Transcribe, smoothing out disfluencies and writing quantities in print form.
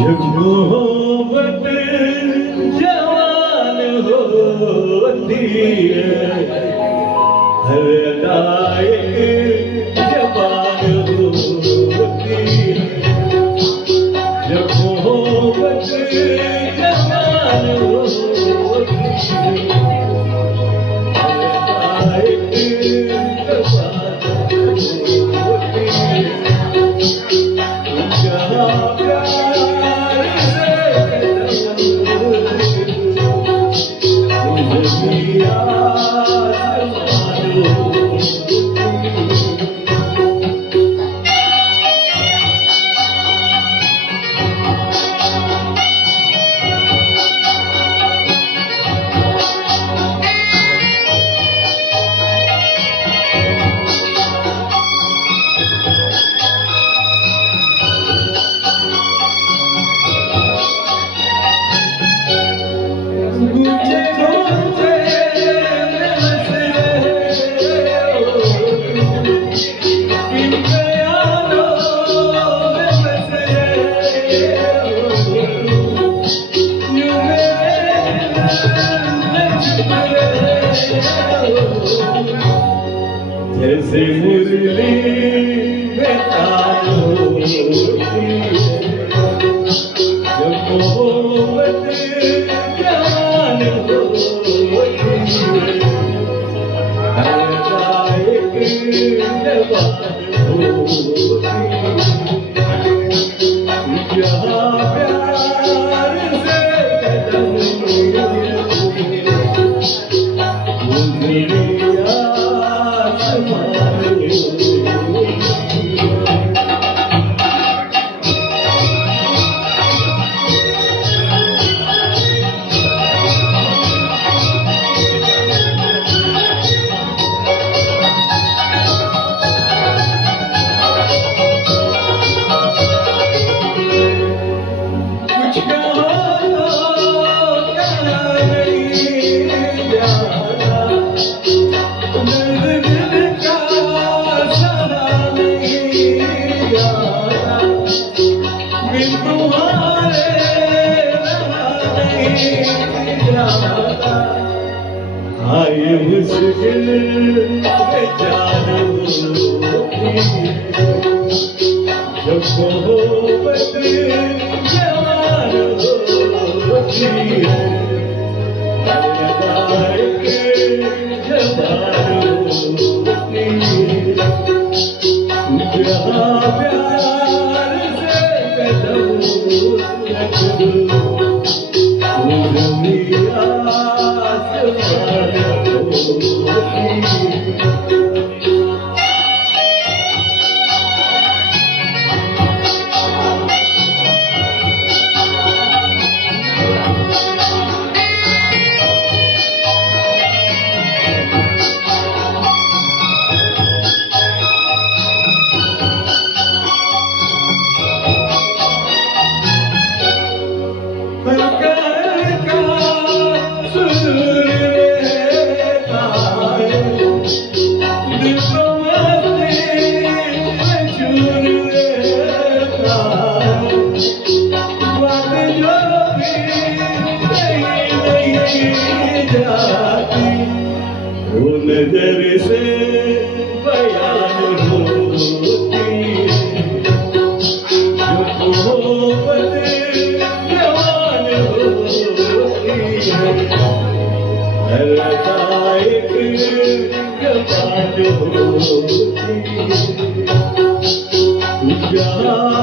मोहब्बत जवान होती है, हर अदायक जवान होती है। जब मोहब्बत जवान होती है, हर अदायक जवान होती है। जहाँ प्यार से मुझे याद मानो। गूंजे गूंजे बस रहे हो, इन ख्यालों में बस रहे हो। यूं मेरे दिल में छुप रहे हो, जैसे मुरली में ताल होती है। जब मोहब्बत जवान होती है, हर अदायक जवान होती है। जहाँ प्यार से कदम वो मेरी आसमान होती है। आए मुश्किल में जान होती है, जब मोहब्बत जवान होती है। हर अदायक जवान होती है, जहाँ प्यार से कदम रख वो ज़मीं आसमान होती है। वो नजर से बयान होती है, जो मोहब्बत जवान होती है। हर अदायक जवान होती है, जहाँ